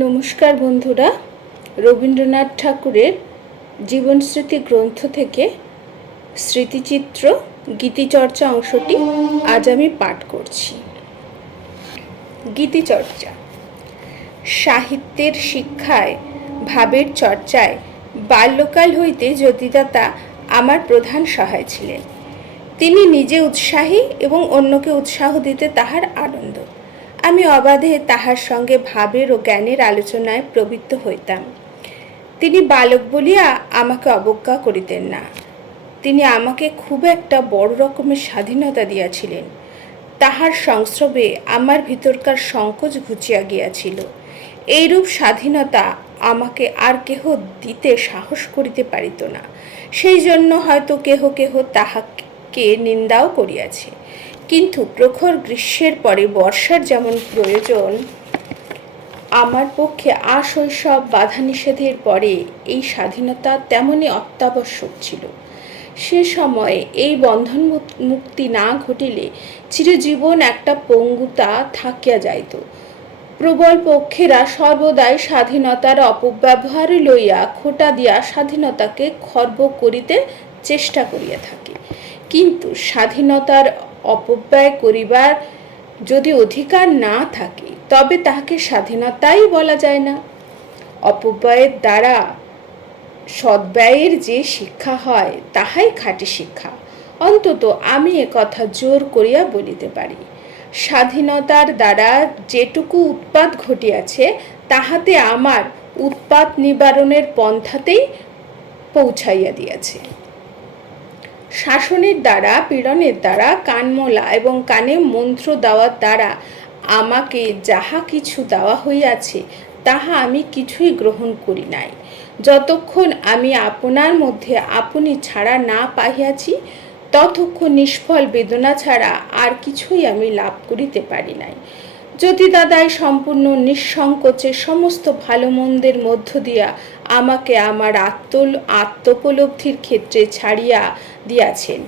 নমস্কার বন্ধুরা, রবীন্দ্রনাথ ঠাকুরের জীবনস্মৃতি গ্রন্থ থেকে স্মৃতিচিত্র গীতিচর্চা অংশটি আজ আমি পাঠ করছি। গীতিচর্চা। সাহিত্যের শিক্ষায়, ভাবের চর্চায় বাল্যকাল হইতে জ্যোতিদাতা আমার প্রধান সহায় ছিলেন। তিনি নিজে উৎসাহী এবং অন্যকে উৎসাহ দিতে তাহার আনন্দ। আমি অবাধে তাহার সঙ্গে ভাবের ও জ্ঞানের আলোচনায় প্রবৃত্ত হইতাম। তিনি বালক বলিয়া আমাকে অবজ্ঞা করিতেন না। তিনি আমাকে খুব একটা বড় রকমের স্বাধীনতা দিয়াছিলেন। তাহার সংস্রবে আমার ভিতরকার সংকোচ ঘুচিয়া গিয়াছিল। এইরূপ স্বাধীনতা আমাকে আর কেহ দিতে সাহস করিতে পারিত না। সেই জন্য হয়তো কেহ কেহ তাহাকে নিন্দাও করিয়াছে। কিন্তু প্রখর গ্রীষ্মের পরে বর্ষার যেমন প্রয়োজন, আমার পক্ষে আশৈশব বাধা নিষেধের পরে এই স্বাধীনতা তেমনই অত্যাবশ্যক ছিল। সে সময়ে এই বন্ধন মুক- মুক্তি না ঘটিলে চিরজীবন একটা পঙ্গুতা থাকিয়া যাইত। প্রবল পক্ষেরা সর্বদাই স্বাধীনতার অপব্যবহার লইয়া খোটা দিয়া স্বাধীনতাকে খর্ব করিতে চেষ্টা করিয়া থাকে। কিন্তু স্বাধীনতার অপব্যয় করিবার যদি অধিকার না থাকে, তবে তাহাকে স্বাধীনতাই বলা যায় না। অপব্যয়ের দ্বারা সদ্ব্যয়ের যে শিক্ষা হয়, তাহাই খাঁটি শিক্ষা। অন্তত আমি কথা জোর করিয়া বলিতে পারি। স্বাধীনতার দ্বারা যেটুকু উৎপাত ঘটিয়াছে, তাহাতে আমার উৎপাত নিবারণের পন্থাতেই পৌঁছাইয়া দিয়াছে। শাসনের দ্বারা, পীড়নের দ্বারা, কানমোলা এবং কানে মন্ত্র দেওয়ার দ্বারা আমাকে যাহা কিছু দেওয়া হইয়াছে, তাহা আমি কিছুই গ্রহণ করি নাই। যতক্ষণ আমি আপনার মধ্যে আপনি ছাড়া না পাইয়াছি, ততক্ষণ নিষ্ফল বেদনা ছাড়া আর কিছুই আমি লাভ করিতে পারি নাই। যদি দাদাই সম্পূর্ণ নিঃসংকোচে সমস্ত ভালো মন্দের মধ্য দিয়া আমাকে আমার আত্ম আত্মোপলব্ধির ক্ষেত্রে ছাড়িয়া দিয়াছেন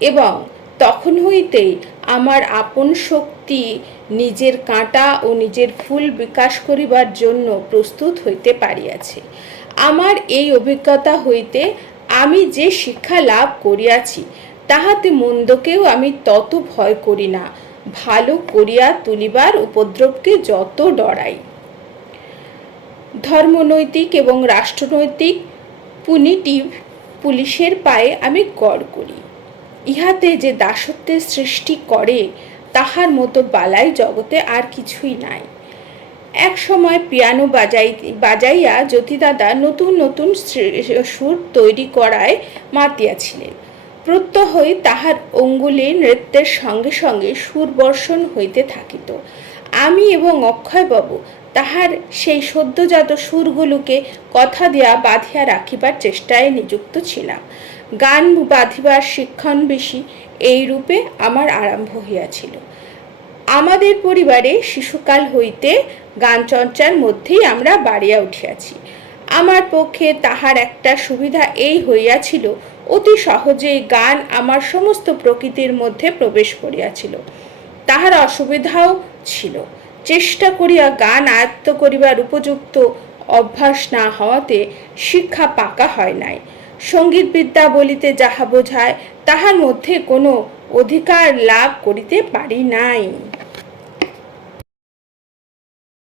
এবং তখন হইতেই আমার আপন শক্তি নিজের কাঁটা ও নিজের ফুল বিকাশ করিবার জন্য প্রস্তুত হইতে পারিয়াছে। আমার এই অভিজ্ঞতা হইতে আমি যে শিক্ষা লাভ করিয়াছি, তাহাতে মন্দকেও আমি তত ভয় করি না। ভালো করিয়া তুলিবার উপদ্রবকে যত ডরাই। ধর্মনৈতিক এবং রাষ্ট্রনৈতিক পুনিটিভ পুলিশের পায়ে আমি গড় করি। ইহাতে যে দাসত্বের সৃষ্টি করে, তাহার মতো বালাই জগতে আর কিছুই নাই। এক সময় পিয়ানো বাজাই, বাজাইয়া জ্যোতিদাদা নতুন নতুন সুর তৈরি করায় মাতিয়াছিলেন প্রত্যহই তাহার অঙ্গুলি নৃত্যের সঙ্গে সঙ্গে সুর বর্ষণ হইতে থাকিত। আমি এবং অক্ষয়বাবু তাহার সেই সদ্যজাত সুরগুলোকে কথা দিয়া বাঁধিয়া রাখিবার চেষ্টায় নিযুক্ত ছিলাম। গান বাঁধিবার শিক্ষণ বেশি এই রূপে আমার আরম্ভ হইয়াছিল। আমাদের পরিবারে শিশুকাল হইতে গান চর্চার মধ্যেই আমরা বাড়িয়া উঠিয়াছি। আমার পক্ষে তাহার একটা সুবিধা এই হইয়াছিল, অতি সহজেই গান আমার সমস্ত প্রকৃতির মধ্যে প্রবেশ করিয়াছিল। তাহার অসুবিধাও ছিল। চেষ্টা করিয়া গান আয়ত্ত করিবার উপযুক্ত অভ্যাস না হওয়াতে শিক্ষা পাকা হয় নাই। সংগীত বিদ্যা বলিতে যাহা বোঝায়, তাহার মধ্যে কোনো অধিকার লাভ করিতে পারি নাই।